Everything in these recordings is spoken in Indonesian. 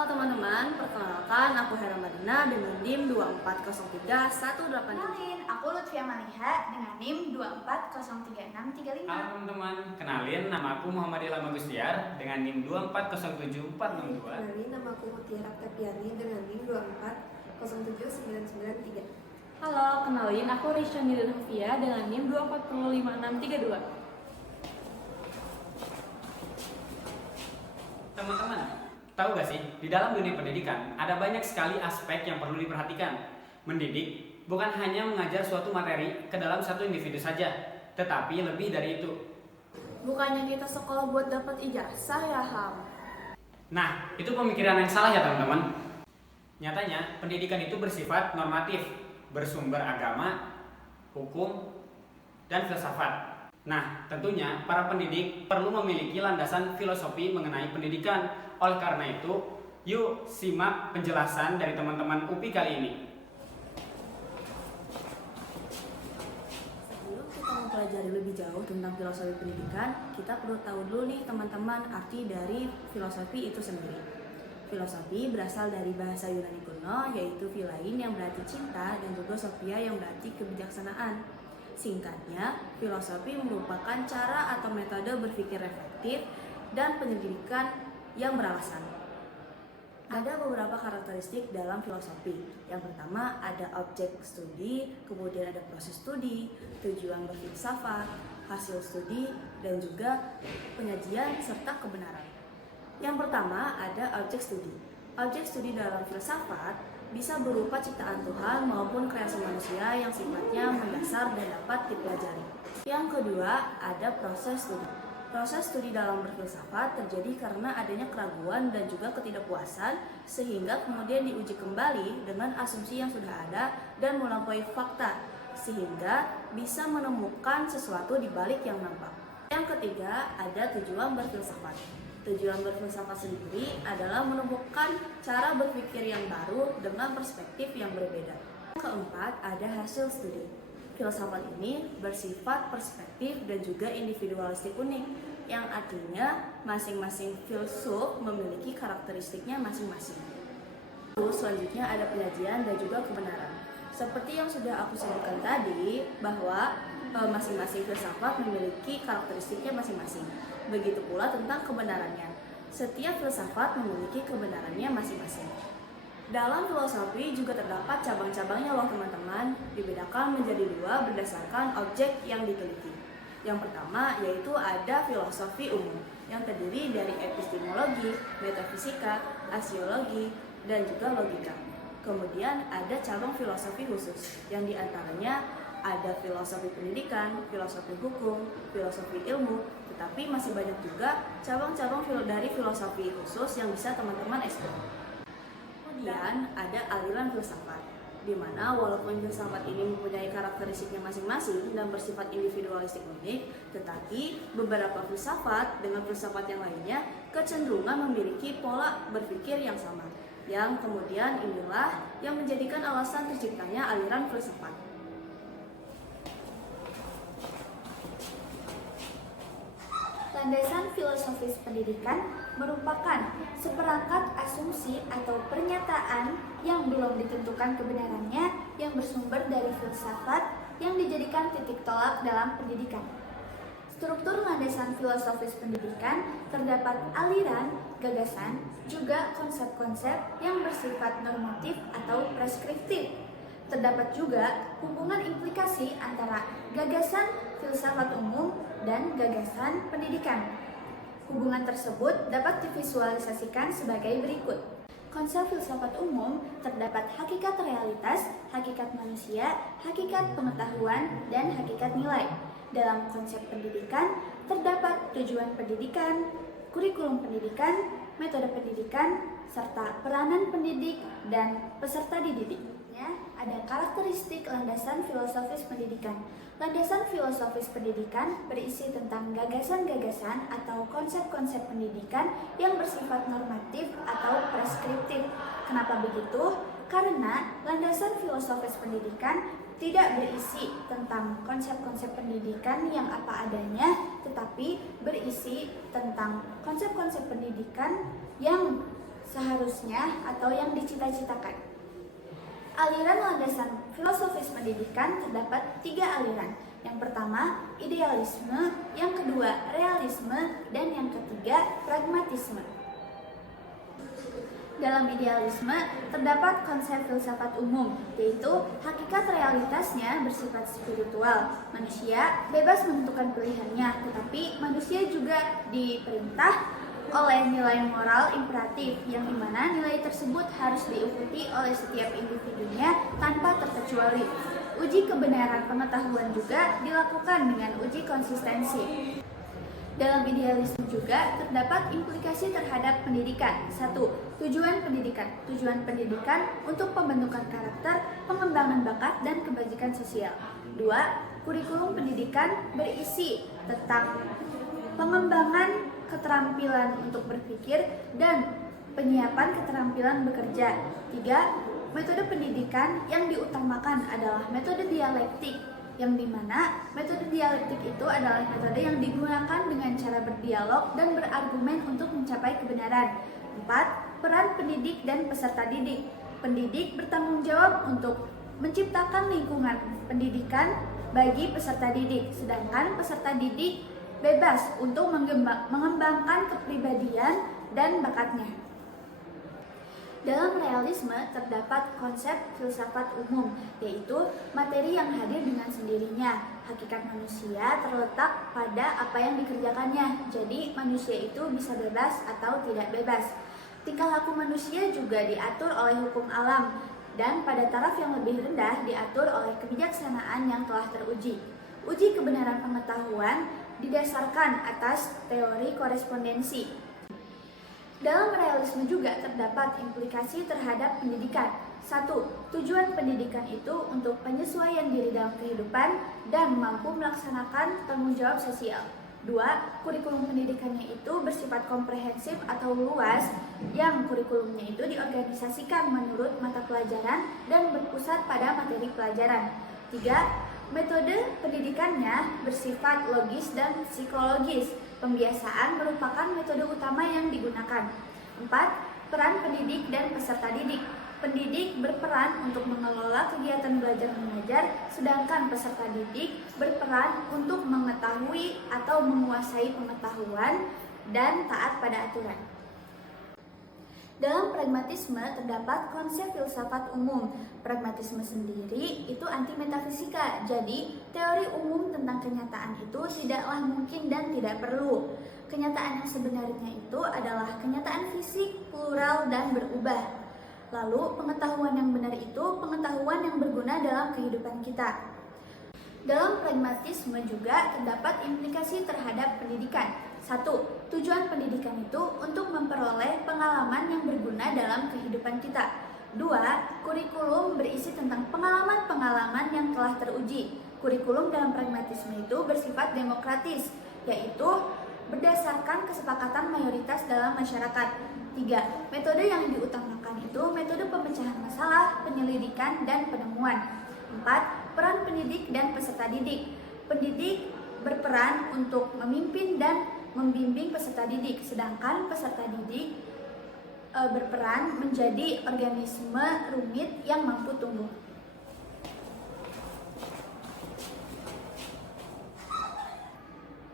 Halo teman-teman, perkenalkan aku Hera Madina dengan NIM 240318. Kenalin, aku Lutfia Maliha dengan NIM 24036355. Halo teman-teman, kenalin nama aku Muhammad Ilham Agustiar dengan NIM 2407462. Kenalin, nama aku Mutiara Oktaviani dengan NIM 2407993. Halo, kenalin aku Risha Nurhufia dengan NIM 2405632. Teman-teman, tahu gak sih, di dalam dunia pendidikan ada banyak sekali aspek yang perlu diperhatikan. Mendidik bukan hanya mengajar suatu materi ke dalam satu individu saja, tetapi lebih dari itu. Bukannya kita sekolah buat dapat ijazah ya, Ham? Nah, itu pemikiran yang salah ya teman-teman. Nyatanya, pendidikan itu bersifat normatif, bersumber agama, hukum, dan filsafat. Nah, tentunya para pendidik perlu memiliki landasan filosofi mengenai pendidikan. Oleh karena itu, yuk simak penjelasan dari teman-teman UPI kali ini. Sebelum kita mempelajari lebih jauh tentang filosofi pendidikan, kita perlu tahu dulu nih teman-teman arti dari filosofi itu sendiri. Filosofi berasal dari bahasa Yunani kuno, yaitu philein yang berarti cinta dan juga sophia yang berarti kebijaksanaan. Singkatnya, filosofi merupakan cara atau metode berpikir reflektif dan penyelidikan yang beralasan. Ada beberapa karakteristik dalam filosofi. Yang pertama ada objek studi, kemudian ada proses studi, tujuan berfilsafat, hasil studi, dan juga penyajian serta kebenaran. Yang pertama ada objek studi. Objek studi dalam filsafat bisa berupa ciptaan Tuhan maupun kreasi manusia yang sifatnya mendasar dan dapat dipelajari. Yang kedua, ada proses studi. Proses studi dalam berfilsafat terjadi karena adanya keraguan dan juga ketidakpuasan, sehingga kemudian diuji kembali dengan asumsi yang sudah ada dan melampaui fakta, sehingga bisa menemukan sesuatu di balik yang nampak. Yang ketiga, ada tujuan berfilsafat. Tujuan berfilsafat sendiri adalah menemukan cara berpikir yang baru dengan perspektif yang berbeda. Yang keempat, ada hasil studi. Filsafat ini bersifat perspektif dan juga individualistik unik, yang artinya masing-masing filsuf memiliki karakteristiknya masing-masing. Lalu selanjutnya ada penyajian dan juga kebenaran. Seperti yang sudah aku sebutkan tadi, bahwa masing-masing filsafat memiliki karakteristiknya masing-masing. Begitu pula tentang kebenarannya. Setiap filsafat memiliki kebenarannya masing-masing. Dalam filosofi juga terdapat cabang-cabangnya loh teman-teman, dibedakan menjadi dua berdasarkan objek yang diteliti. Yang pertama yaitu ada filosofi umum, yang terdiri dari epistemologi, metafisika, asiologi, dan juga logika. Kemudian ada cabang filosofi khusus, yang diantaranya ada filosofi pendidikan, filosofi hukum, filosofi ilmu, tetapi masih banyak juga cabang-cabang dari filosofi khusus yang bisa teman-teman eksplor. Kemudian ada aliran filsafat, di mana walaupun filsafat ini mempunyai karakteristiknya masing-masing dan bersifat individualistik unik, tetapi beberapa filsafat dengan filsafat yang lainnya kecenderungan memiliki pola berpikir yang sama, yang kemudian inilah yang menjadikan alasan terciptanya aliran filsafat. Landasan filosofis pendidikan merupakan seperangkat asumsi atau pernyataan yang belum ditentukan kebenarannya yang bersumber dari filsafat yang dijadikan titik tolak dalam pendidikan. Struktur landasan filosofis pendidikan terdapat aliran, gagasan, juga konsep-konsep yang bersifat normatif atau preskriptif. Terdapat juga hubungan implikasi antara gagasan filsafat umum dan gagasan pendidikan. Hubungan tersebut dapat divisualisasikan sebagai berikut. Konsep filsafat umum terdapat hakikat realitas, hakikat manusia, hakikat pengetahuan, dan hakikat nilai. Dalam konsep pendidikan terdapat tujuan pendidikan, kurikulum pendidikan, metode pendidikan, serta peranan pendidik dan peserta dididik. Ada karakteristik landasan filosofis pendidikan. Landasan filosofis pendidikan berisi tentang gagasan-gagasan atau konsep-konsep pendidikan yang bersifat normatif atau preskriptif. Kenapa begitu? Karena landasan filosofis pendidikan tidak berisi tentang konsep-konsep pendidikan yang apa adanya, tetapi berisi tentang konsep-konsep pendidikan yang seharusnya atau yang dicita-citakan. Aliran landasan filosofis pendidikan terdapat 3 aliran. Yang pertama, idealisme, yang kedua, realisme, dan yang ketiga, pragmatisme. Dalam idealisme terdapat konsep filsafat umum, yaitu hakikat realitasnya bersifat spiritual. Manusia bebas menentukan pilihannya, tetapi manusia juga diperintah oleh nilai moral imperatif, yang dimana nilai tersebut harus diikuti oleh setiap individunya tanpa terkecuali. Uji kebenaran pengetahuan juga dilakukan dengan uji konsistensi. Dalam idealisme juga terdapat implikasi terhadap pendidikan. 1. Tujuan pendidikan. Tujuan pendidikan untuk pembentukan karakter, pengembangan bakat, dan kebajikan sosial. 2. Kurikulum pendidikan berisi tentang pengembangan keterampilan untuk berpikir dan penyiapan keterampilan bekerja. 3. Metode pendidikan yang diutamakan adalah metode dialektik, yang dimana metode dialektik itu adalah metode yang digunakan dengan cara berdialog dan berargumen untuk mencapai kebenaran. 4. Peran pendidik dan peserta didik. Pendidik bertanggung jawab untuk menciptakan lingkungan pendidikan bagi peserta didik, sedangkan peserta didik bebas untuk mengembangkan kepribadian dan bakatnya. Dalam realisme terdapat konsep filsafat umum, yaitu materi yang hadir dengan sendirinya. Hakikat manusia terletak pada apa yang dikerjakannya, jadi manusia itu bisa bebas atau tidak bebas. Tingkah laku manusia juga diatur oleh hukum alam, dan pada taraf yang lebih rendah diatur oleh kebijaksanaan yang telah teruji. Uji kebenaran pengetahuan didasarkan atas teori korespondensi. Dalam realisme juga terdapat implikasi terhadap pendidikan. 1. Tujuan pendidikan itu untuk penyesuaian diri dalam kehidupan dan mampu melaksanakan tanggung jawab sosial. 2. Kurikulum pendidikannya itu bersifat komprehensif atau luas, yang kurikulumnya itu diorganisasikan menurut mata pelajaran dan berpusat pada materi pelajaran. 3. Metode pendidikannya bersifat logis dan psikologis. Pembiasaan merupakan metode utama yang digunakan. 4. Peran pendidik dan peserta didik. Pendidik berperan untuk mengelola kegiatan belajar mengajar, sedangkan peserta didik berperan untuk mengetahui atau menguasai pengetahuan dan taat pada aturan. Dalam pragmatisme terdapat konsep filsafat umum. Pragmatisme sendiri itu anti metafisika, jadi teori umum tentang kenyataan itu tidaklah mungkin dan tidak perlu. Kenyataan yang sebenarnya itu adalah kenyataan fisik, plural, dan berubah. Lalu pengetahuan yang benar itu pengetahuan yang berguna dalam kehidupan kita. Dalam pragmatisme juga terdapat implikasi terhadap pendidikan. 1. Tujuan pendidikan itu untuk memperoleh pengalaman yang berguna dalam kehidupan kita. 2. Kurikulum berisi tentang pengalaman-pengalaman yang telah teruji. Kurikulum dalam pragmatisme itu bersifat demokratis, yaitu berdasarkan kesepakatan mayoritas dalam masyarakat. 3. Metode yang diutamakan itu metode pemecahan masalah, penyelidikan, dan penemuan. 4. Peran pendidik dan peserta didik. Pendidik berperan untuk memimpin dan membimbing peserta didik, sedangkan peserta didik berperan menjadi organisme rumit yang mampu tumbuh.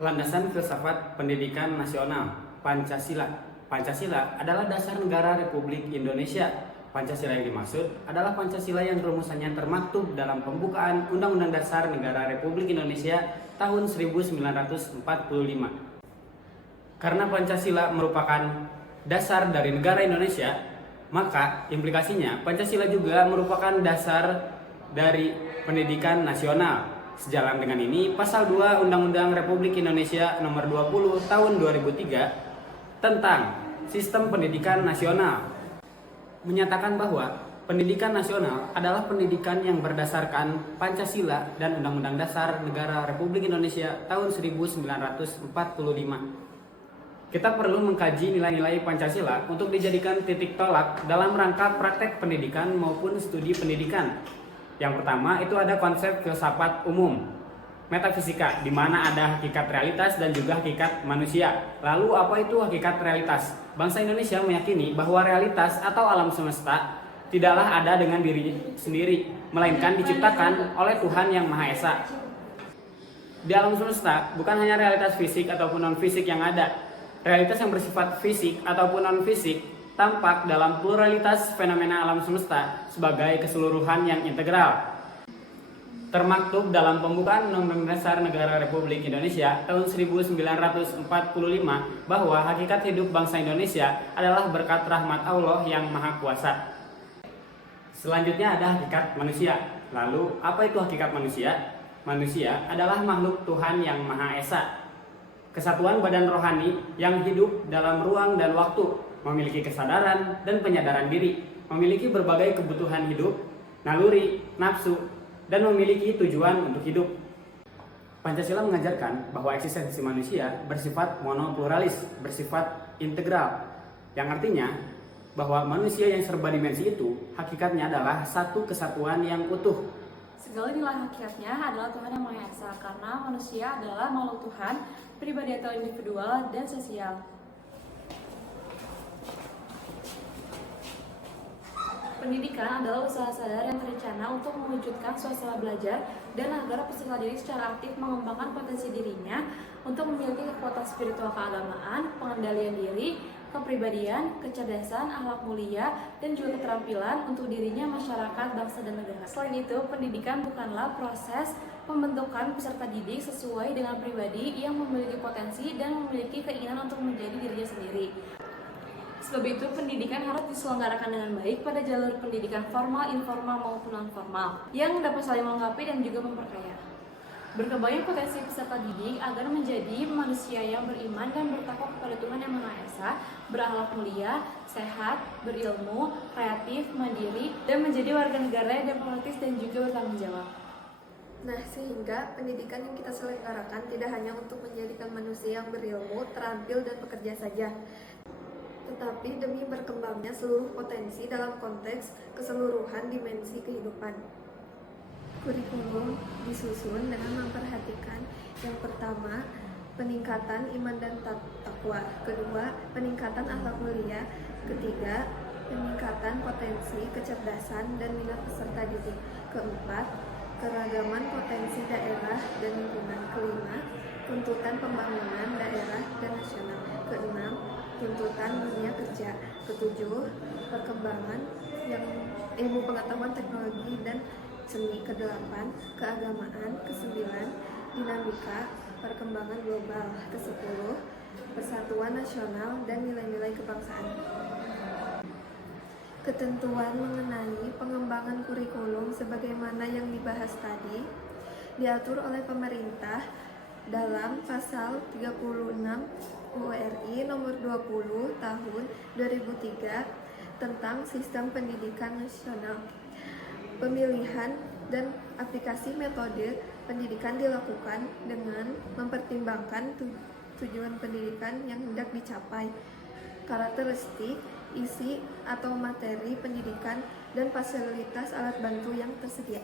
Landasan filsafat pendidikan nasional, Pancasila. Pancasila adalah dasar negara Republik Indonesia. Pancasila yang dimaksud adalah Pancasila yang rumusannya termaktub dalam pembukaan Undang-Undang Dasar Negara Republik Indonesia tahun 1945. Karena Pancasila merupakan dasar dari negara Indonesia, maka implikasinya Pancasila juga merupakan dasar dari pendidikan nasional. Sejalan dengan ini, Pasal 2 Undang-Undang Republik Indonesia Nomor 20 Tahun 2003 tentang Sistem Pendidikan Nasional menyatakan bahwa pendidikan nasional adalah pendidikan yang berdasarkan Pancasila dan Undang-Undang Dasar Negara Republik Indonesia tahun 1945. Kita perlu mengkaji nilai-nilai Pancasila untuk dijadikan titik tolak dalam rangka praktek pendidikan maupun studi pendidikan. Yang pertama itu ada konsep filsafat umum, metafisika, di mana ada hakikat realitas dan juga hakikat manusia. Lalu apa itu hakikat realitas? Bangsa Indonesia meyakini bahwa realitas atau alam semesta tidaklah ada dengan diri sendiri, melainkan diciptakan oleh Tuhan Yang Maha Esa. Di alam semesta bukan hanya realitas fisik ataupun non-fisik yang ada. Realitas yang bersifat fisik ataupun non-fisik tampak dalam pluralitas fenomena alam semesta sebagai keseluruhan yang integral. Termaktub dalam pembukaan Undang-Undang Dasar Negara Republik Indonesia tahun 1945 bahwa hakikat hidup bangsa Indonesia adalah berkat rahmat Allah yang Maha Kuasa. Selanjutnya ada hakikat manusia. Lalu, apa itu hakikat manusia? Manusia adalah makhluk Tuhan Yang Maha Esa, kesatuan badan rohani yang hidup dalam ruang dan waktu, memiliki kesadaran dan penyadaran diri, memiliki berbagai kebutuhan hidup, naluri, nafsu, dan memiliki tujuan untuk hidup. Pancasila mengajarkan bahwa eksistensi manusia bersifat monopluralis, bersifat integral, yang artinya bahwa manusia yang serba dimensi itu hakikatnya adalah satu kesatuan yang utuh. Segala nilai hakikatnya adalah Tuhan Yang Maha Esa, karena manusia adalah makhluk Tuhan, pribadi atau individual, dan sosial. Pendidikan adalah usaha sadar yang terencana untuk mewujudkan suasana belajar dan agar peserta didik secara aktif mengembangkan potensi dirinya untuk memiliki kekuatan spiritual keagamaan, pengendalian diri, kepribadian, kecerdasan, akhlak mulia, dan juga keterampilan untuk dirinya, masyarakat, bangsa, dan negara. Selain itu, pendidikan bukanlah proses pembentukan peserta didik sesuai dengan pribadi yang memiliki potensi dan memiliki keinginan untuk menjadi dirinya sendiri. Sebab itu, pendidikan harus diselenggarakan dengan baik pada jalur pendidikan formal, informal, maupun non-formal yang dapat saling melengkapi dan juga memperkaya. Berkembangnya potensi peserta didik agar menjadi manusia yang beriman dan bertakwa kepada Tuhan Yang Maha Esa, berakhlak mulia, sehat, berilmu, kreatif, mandiri, dan menjadi warga negara yang demokratis dan juga bertanggung jawab. Nah, sehingga pendidikan yang kita selenggarakan tidak hanya untuk menjadikan manusia yang berilmu, terampil, dan bekerja saja, tetapi demi berkembangnya seluruh potensi dalam konteks keseluruhan dimensi kehidupan. Kurikulum disusun dengan memperhatikan yang pertama, peningkatan iman dan takwa, kedua, peningkatan akhlak mulia, ketiga, peningkatan potensi kecerdasan dan minat peserta didik, keempat, keragaman potensi daerah dan lingkungan, kelima, tuntutan pembangunan daerah dan nasional, keenam, tuntutan dunia kerja, ketujuh, perkembangan yang ilmu pengetahuan teknologi dan seni, kedelapan, keagamaan, kesembilan, dinamika perkembangan global, kesepuluh, persatuan nasional dan nilai-nilai kebangsaan. Ketentuan mengenai pengembangan kurikulum sebagaimana yang dibahas tadi diatur oleh pemerintah dalam pasal 36 URI nomor 20 tahun 2003 tentang sistem pendidikan nasional. Pemilihan dan aplikasi metode pendidikan dilakukan dengan mempertimbangkan tujuan pendidikan yang hendak dicapai, karakteristik, isi atau materi pendidikan, dan fasilitas alat bantu yang tersedia.